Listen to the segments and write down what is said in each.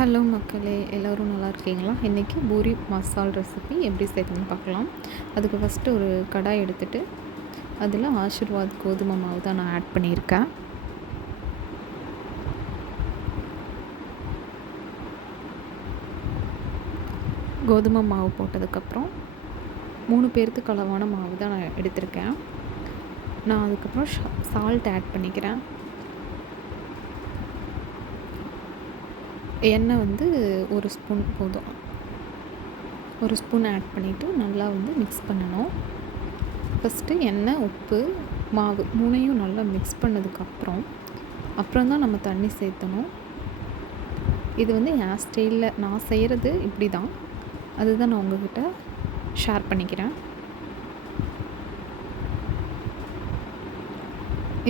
Hello மக்களே, எல்லோரும் நல்லா இருக்கீங்களா? இன்றைக்கி பூரி மசால் ரெசிபி எப்படி செய்யணும்னு பார்க்கலாம். அதுக்கு ஃபஸ்ட்டு ஒரு கடாய் எடுத்துகிட்டு அதில் ஆஷிர்வாத் கோதுமை மாவு தான் நான் ஆட் பண்ணியிருக்கேன். கோதுமை மாவு போட்டதுக்கப்புறம் 3 பேர்த்துக்கு அளவான மாவு தான் நான் எடுத்திருக்கேன். நான் அதுக்கப்புறம் சால்ட் ஆட் பண்ணிக்கிறேன். எண்ணெய் வந்து 1 ஸ்பூன் போதும். 1 ஸ்பூன் ஆட் பண்ணிவிட்டு நல்லா மிக்ஸ் பண்ணணும். ஃபஸ்ட்டு எண்ணெய், உப்பு, மாவு 3யும் நல்லா மிக்ஸ் பண்ணதுக்கப்புறம் தான் நம்ம தண்ணி சேர்த்தணும். இது என் ஸ்டைலில் நான் செய்கிறது இப்படி தான். அதுதான் நான் உங்கள்கிட்ட ஷேர் பண்ணிக்கிறேன்.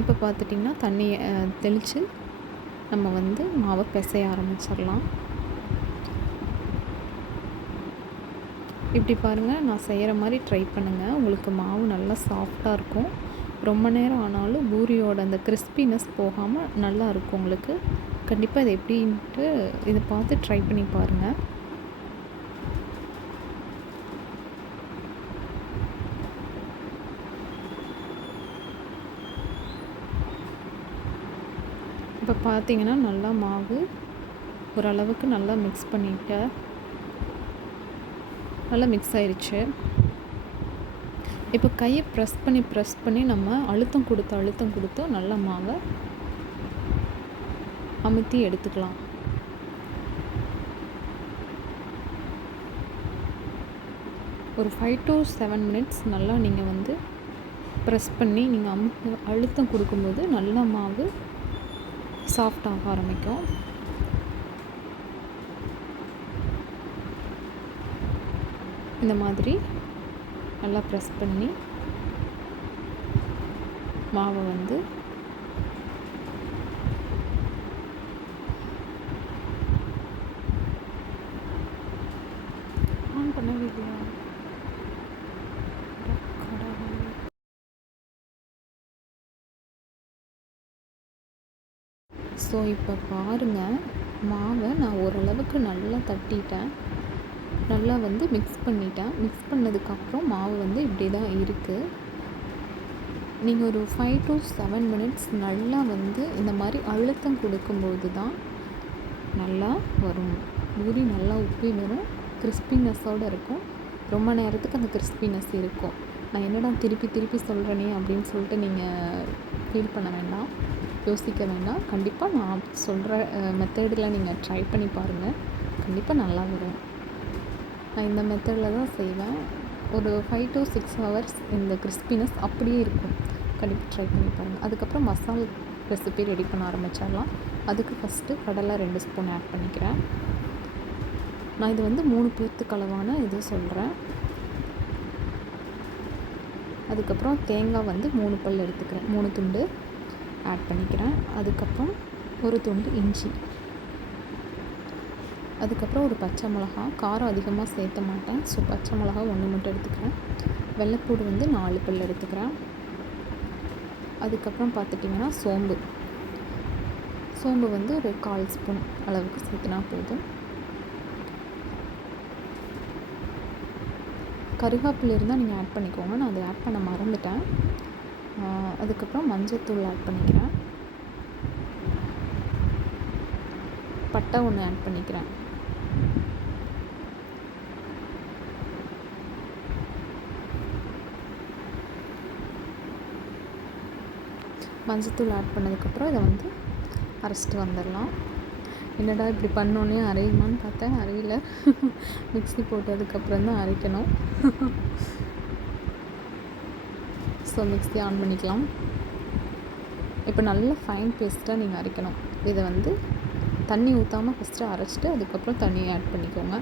இப்போ பார்த்துட்டிங்கன்னா தண்ணியை தெளித்து நம்ம மாவை பிசைய ஆரம்பிச்சிடலாம். இப்படி பாருங்கள், நான் செய்கிற மாதிரி ட்ரை பண்ணுங்கள். உங்களுக்கு மாவு நல்லா சாஃப்டாக இருக்கும். ரொம்ப நேரம் ஆனாலும் பூரியோட அந்த கிறிஸ்பினஸ் போகாமல் நல்லா இருக்கும் உங்களுக்கு. கண்டிப்பாக இது எப்படின்ட்டு இதை பார்த்து ட்ரை பண்ணி பாருங்கள். இப்போ பார்த்தீங்கன்னா நல்லா மாவு ஓரளவுக்கு நல்லா மிக்ஸ் பண்ணிவிட்டேன். நல்லா மிக்ஸ் ஆயிடுச்சு. இப்போ கையை ப்ரெஸ் பண்ணி நம்ம அழுத்தம் கொடுத்து நல்லா மாவை அமுத்தி எடுத்துக்கலாம். ஒரு 5 to 7 மினிட்ஸ் நல்லா நீங்கள் ப்ரெஸ் பண்ணி நீங்கள் அழுத்தம் கொடுக்கும்போது நல்லா மாவு சாஃப்டாக ஆரம்பிக்கும். இந்த மாதிரி நல்லா ப்ரெஸ் பண்ணி மாவை ஆன் பண்ணவே இல்லையா? ஸோ இப்போ பாருங்கள், மாவை நான் ஓரளவுக்கு நல்லா தட்டிட்டேன். நல்லா மிக்ஸ் பண்ணிட்டேன். மிக்ஸ் பண்ணதுக்கப்புறம் மாவு இப்படி தான் இருக்குது. நீங்கள் ஒரு 5 to 7 மினிட்ஸ் நல்லா இந்த மாதிரி அழுத்தம் கொடுக்கும்போது தான் நல்லா வரும். பூரி நல்லா உப்பி வரும், கிறிஸ்பினஸோடு இருக்கும். ரொம்ப நேரத்துக்கு அந்த கிறிஸ்பினஸ் இருக்கும். நான் என்னடா திருப்பி சொல்கிறேனே அப்படின்னு சொல்லிட்டு நீங்கள் ஃபீல் பண்ண வேண்டாம், யோசிக்க வேண்டாம். கண்டிப்பாக நான் சொல்கிற மெத்தடில் நீங்கள் ட்ரை பண்ணி பாருங்கள். கண்டிப்பாக நல்லா வரும். நான் இந்த மெத்தடில் தான் செய்வேன். ஒரு 5 to 6 ஹவர்ஸ் இந்த கிறிஸ்பினஸ் அப்படியே இருக்கும். கண்டிப்பாக ட்ரை பண்ணி பாருங்கள். அதுக்கப்புறம் மசால் ரெசிபி ரெடி பண்ண ஆரம்பிச்சிடலாம். அதுக்கு ஃபஸ்ட்டு கடலை 2 ஸ்பூன் ஆட் பண்ணிக்கிறேன். நான் இது 3 பேர்த்துக்கு அளவான இது சொல்கிறேன். அதுக்கப்புறம் தேங்காய் 3 பல் எடுத்துக்கிறேன். 3 துண்டு ஆட் பண்ணிக்கிறேன். அதுக்கப்புறம் ஒரு துண்டு இஞ்சி, அதுக்கப்புறம் ஒரு பச்சை மிளகா. காரம் அதிகமாக சேர்த்த மாட்டேன், ஸோ பச்சை மிளகா 1 மட்டும் எடுத்துக்கிறேன். வெள்ளைப்பூடு 4 பல் எடுத்துக்கிறேன். அதுக்கப்புறம் பார்த்துட்டிங்கன்னா சோம்பு ஒரு 1/4 ஸ்பூன் அளவுக்கு சேர்த்துனா போதும். கருவேப்பிலை இருந்தால் நீங்கள் ஆட் பண்ணிக்கோங்க, நான் அதை ஆட் பண்ண மறந்துட்டேன். அதுக்கப்புறம் மஞ்சள்தூள் ஆட் பண்ணிக்கிறேன். பட்டை 1 ஆட் பண்ணிக்கிறேன். மஞ்சள்தூள் ஆட் பண்ணதுக்கப்புறம் இதை அரைச்சிட்டு வந்துடலாம். என்னடா இப்படி பண்ணோன்னே அரையுமான்னு பார்த்தேன், அரையில. மிக்ஸி போட்டதுக்கப்புறம் தான் அரைக்கணும். ஸோ மிக்ஸி ஆன் பண்ணிக்கலாம். இப்போ நல்ல ஃபைன் பேஸ்ட்டாக நீங்கள் அரைக்கணும். இதை தண்ணி ஊற்றாமல் ஃபஸ்ட்டு அரைச்சிட்டு அதுக்கப்புறம் தண்ணியை ஆட் பண்ணிக்கோங்க.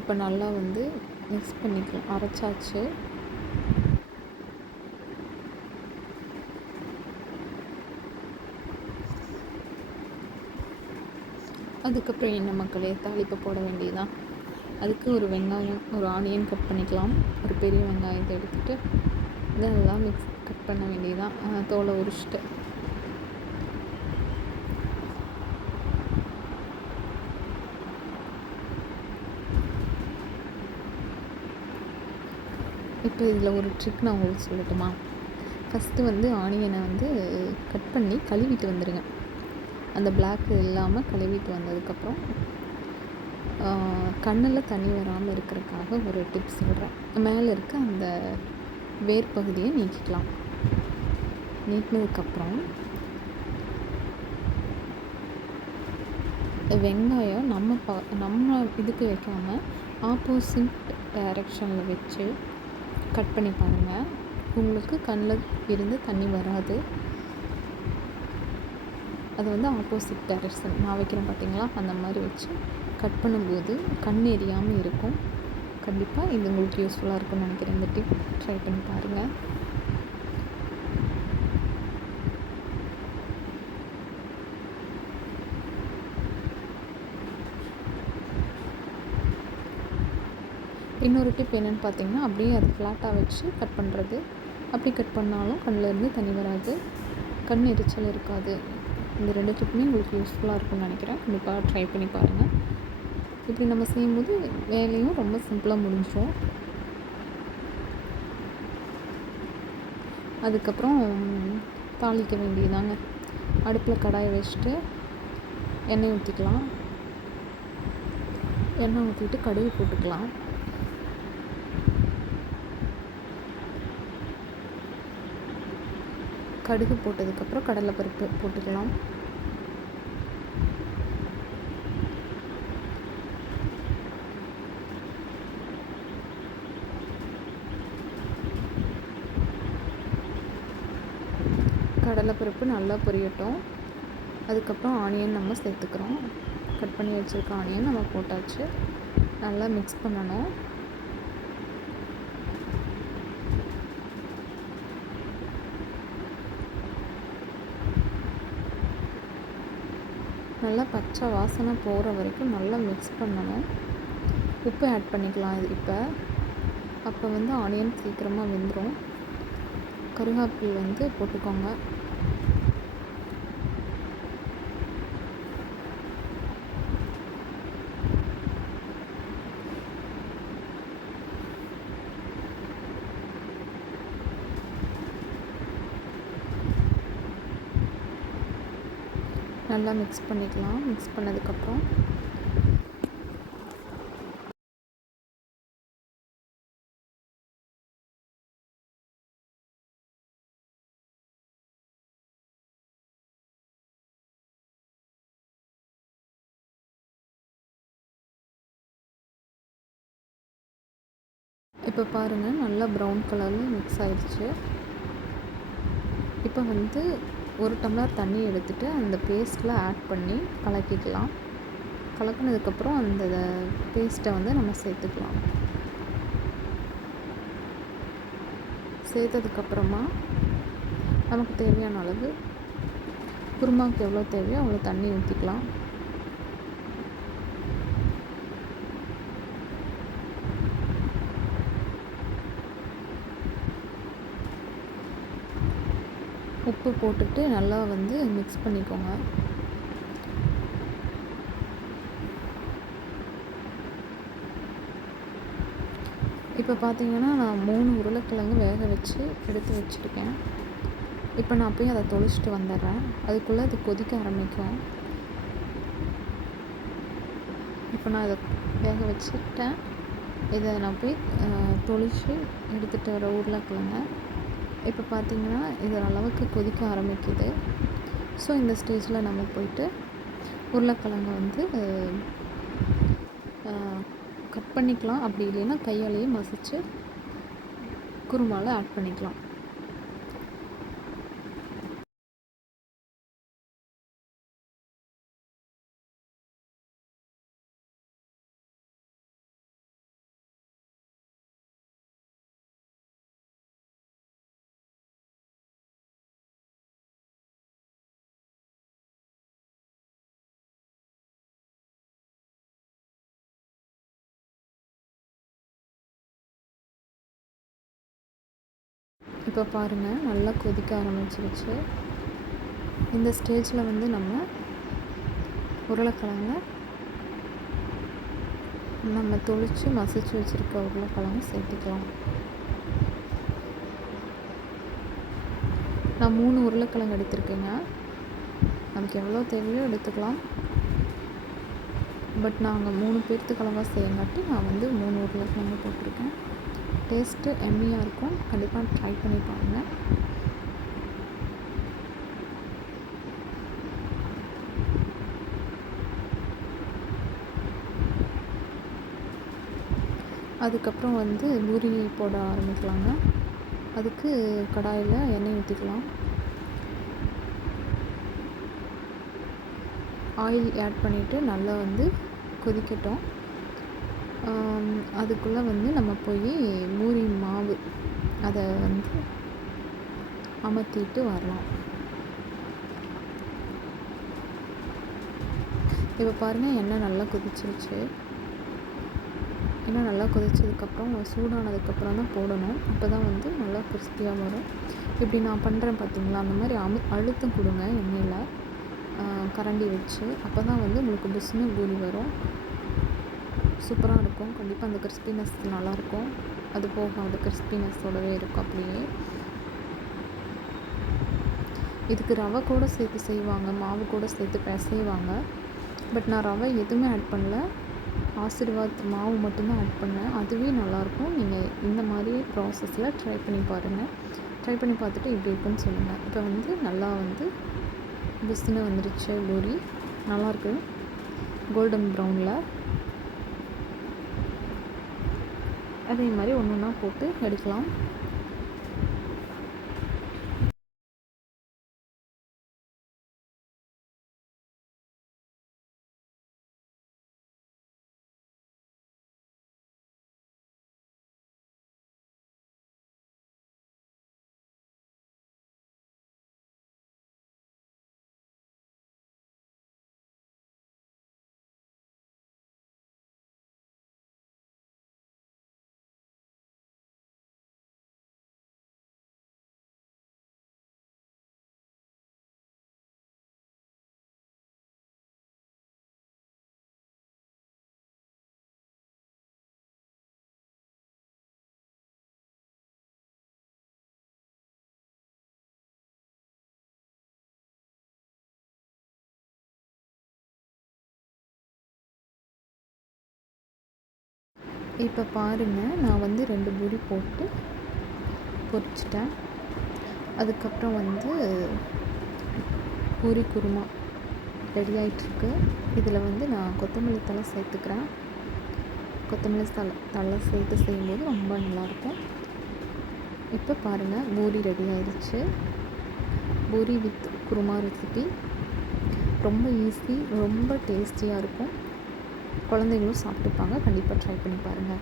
இப்போ நல்லா மிக்ஸ் பண்ணிக்கலாம். அரைச்சாச்சு. அதுக்கப்புறம் என்ன மக்களே, தாளிப்பு போட வேண்டியதுதான். அதுக்கு ஒரு வெங்காயம், ஒரு ஆனியன் கட் பண்ணிக்கலாம். ஒரு பெரிய வெங்காயத்தை எடுத்துகிட்டு இதெல்லாம் கட் பண்ண வேண்டியதுதான். தோலை உரிச்சிட்டு இப்போ இதில் ஒரு ட்ரிக் நான் உங்களுக்கு சொல்லட்டுமா? ஃபஸ்ட்டு வந்து ஆனியனை வந்து கட் பண்ணி கழுவிட்டு வந்துடுங்க. அந்த பிளாக் இல்லாமல் கழுவிட்டு வந்ததுக்கப்புறம் கண்ணில் தண்ணி வராமல் இருக்கிறதுக்காக ஒரு டிப்ஸ் சொல்கிறேன். மேலே இருக்க அந்த வேர் பகுதியை நீக்கிக்கலாம். நீக்கினதுக்கப்புறம் வெங்காயம் நம்ம இதுக்கு வைக்காமல் ஆப்போசிட் டைரெக்ஷனில் வச்சு கட் பண்ணி பாருங்கள். உங்களுக்கு கண்ணில் இருந்து தண்ணி வராது. அது வந்து ஆப்போசிட் டைரெக்ஷன் நான் வைக்கிறேன் பார்த்தீங்களா, அந்த மாதிரி வச்சு கட் பண்ணும்போது கண் எரியாமல் இருக்கும். கண்டிப்பாக இது உங்களுக்கு யூஸ்ஃபுல்லாக இருக்கும்னு நினைக்கிறேன். இந்த டிப் ட்ரை பண்ணி பாருங்கள். இன்னொரு டிப் என்னென்னு பார்த்தீங்கன்னா, அப்படியே அது ஃப்ளாட்டாக வச்சு கட் பண்ணுறது. அப்படி கட் பண்ணாலும் கண்ணிலேருந்து தண்ணி வராது, கண் எரிச்சல் இருக்காது. இந்த 2 டிப்புமே உங்களுக்கு யூஸ்ஃபுல்லாக இருக்கும்னு நினைக்கிறேன். கண்டிப்பாக ட்ரை பண்ணி பாருங்கள். இப்படி நம்ம செய்யும்போது வேலையும் ரொம்ப சிம்பிளாக முடிஞ்சிடும். அதுக்கப்புறம் தாளிக்க வேண்டியதாங்க. அடுப்பில் கடாயை வச்சுட்டு எண்ணெய் ஊற்றிக்கலாம். எண்ணெய் ஊற்றிட்டு கடுகு போட்டுக்கலாம். கடுகு போட்டதுக்கப்புறம் கடலைப்பருப்பு போட்டுக்கலாம். கடலைப்பருப்பு நல்லா பொரியட்டும். அதுக்கப்புறம் ஆனியன் நம்ம சேர்த்துக்கிறோம். கட் பண்ணி வச்சுருக்க ஆனியன் நம்ம போட்டாச்சு. நல்லா மிக்ஸ் பண்ணணும். நல்லா பச்சை வாசனை போகிற வரைக்கும் நல்லா மிக்ஸ் பண்ணணும். உப்பு ஆட் பண்ணிக்கலாம் இப்போ. அப்போ வந்து ஆனியன் சீக்கிரமாக வெந்துடும். கருவேப்பிலை வந்து போட்டுக்கோங்க. நல்லா மிக்ஸ் பண்ணிக்கலாம். மிக்ஸ் பண்ணதுக்கப்புறம் இப்போ பாருங்கள், நல்லா ப்ரௌன் கலரில் மிக்ஸ் ஆகிடுச்சு. இப்போ வந்து 1 டம்ளர் தண்ணி எடுத்துகிட்டு அந்த பேஸ்ட்டில் ஆட் பண்ணி கலக்கிக்கலாம். கலக்கினதுக்கப்புறம் அந்த பேஸ்ட்டை வந்து நம்ம சேர்த்துக்கலாம். சேர்த்ததுக்கப்புறமா நமக்கு தேவையான அளவு குருமாவுக்கு எவ்வளோ தேவையோ அவ்வளோ தண்ணி ஊற்றிக்கலாம். உப்பு போட்டுட்டு நல்லா வந்து மிக்ஸ் பண்ணிக்கோங்க. இப்போ பார்த்தீங்கன்னா நான் 3 உருளைக்கிழங்கு வேக வச்சு எடுத்து வச்சுருக்கேன். இப்போ நான் போய் அதை தொளிச்சிட்டு வந்துடுறேன். அதுக்குள்ளே அது கொதிக்க ஆரம்பிக்கும். இப்போ நான் அதை வேக வச்சுட்டேன். இதை நான் போய் தொளிச்சு எடுத்துகிட்டு வர உருளைக்கிழங்க. இப்போ பார்த்திங்கன்னா இது அளவுக்கு கொதிக்க ஆரம்பிக்குது. ஸோ இந்த ஸ்டேஜில் நம்ம போயிட்டு உருளைக்கிழங்க வந்து கட் பண்ணிக்கலாம். அப்படி இல்லைன்னா கையாலேயே மசிச்சு குருமாவில் ஆட் பண்ணிக்கலாம். இப்போ பாருங்கள், நல்லா கொதிக்க ஆரம்பிச்சிருச்சு. இந்த ஸ்டேஜில் வந்து நம்ம உருளைக்கிழங்க நம்ம தொளிச்சு மசிச்சு வச்சுருக்க உருளைக்கிழங்கு சேர்த்துக்கலாம். நான் 3 உருளைக்கிழங்கு எடுத்திருக்கேங்க. நமக்கு எவ்வளோ தேவையோ எடுத்துக்கலாம். பட் நாங்கள் 3 பேர்த்துக்கு அளவாக செய்யங்காட்டி நான் வந்து 3 உருளைக்கிழங்கு போட்டிருக்கேன். டேஸ்ட்டு எம்மியாக இருக்கும். கண்டிப்பாக ட்ரை பண்ணி பாருங்கள். அதுக்கப்புறம் வந்து பூரி போட ஆரம்பிக்கலாங்க. அதுக்கு கடாயில் எண்ணெய் ஊற்றிக்கலாம். ஆயில் ஆட் பண்ணிவிட்டு நல்லா வந்து கொதிக்கட்டும். அதுக்குள்ளே வந்து நம்ம போய் பூரி மாவு அதை வந்து அமர்த்திட்டு வரலாம். இப்போ பாருங்கள், எண்ணெய் நல்லா கொதிச்சிருச்சு. எண்ணெய் நல்லா கொதிச்சதுக்கப்புறம் சூடானதுக்கப்புறம் தான் போடணும். அப்போ தான் வந்து நல்லா கிறிஸ்பியாக வரும். இப்படி நான் பண்ணுறேன் பார்த்தீங்களா, அந்த மாதிரி அழுத்தம் கொடுங்க எண்ணெயில் கரண்டி வச்சு. அப்போ தான் வந்து உங்களுக்கு புஷ்னு பூரி வரும். சூப்பராக இருக்கும். கண்டிப்பாக அந்த கிறிஸ்பினஸ் நல்லாயிருக்கும். அது போக அந்த கிறிஸ்பினஸோடவே இருக்கும் அப்படியே. இதுக்கு ரவை கூட சேர்த்து செய்வாங்க, மாவு கூட சேர்த்து பிசைவாங்க. பட் நான் ரவை எதுவுமே ஆட் பண்ணல. ஆசீர்வாத் மாவு மட்டும்தான் ஆட் பண்ணேன். அதுவே நல்லாயிருக்கும். நீங்கள் இந்த மாதிரி ப்ராசஸில் ட்ரை பண்ணி பாருங்கள். ட்ரை பண்ணி பார்த்துட்டு எப்படி இருக்குன்னு சொல்லுங்கள். இப்போ வந்து நல்லா வந்து புஷ்னு வந்துருச்சு பூரி. நல்லாயிருக்கு. கோல்டன் ப்ரௌனில் அதே மாதிரி ஒன்று ஒன்றா போட்டு எடுக்கலாம். இப்போ பாருங்கள், நான் வந்து 2 பூரி போட்டு பொரிச்சிட்டேன். அதுக்கப்புறம் வந்து பூரி குருமா ரெடி ஆகிட்டுருக்கு. இதில் வந்து நான் கொத்தமல்லி தழை சேர்த்துக்கிறேன். கொத்தமல்லி தழை சேர்த்து செய்யும்போது ரொம்ப நல்லாயிருக்கும். இப்போ பாருங்கள், பூரி ரெடி ஆயிடுச்சு. பூரி வித் குருமா ரெசிபி ரொம்ப ஈஸி, ரொம்ப டேஸ்டியாக இருக்கும். குழந்தைங்களும் சாப்பிட்டுப்பாங்க. கண்டிப்பாக ட்ரை பண்ணி பாருங்கள்.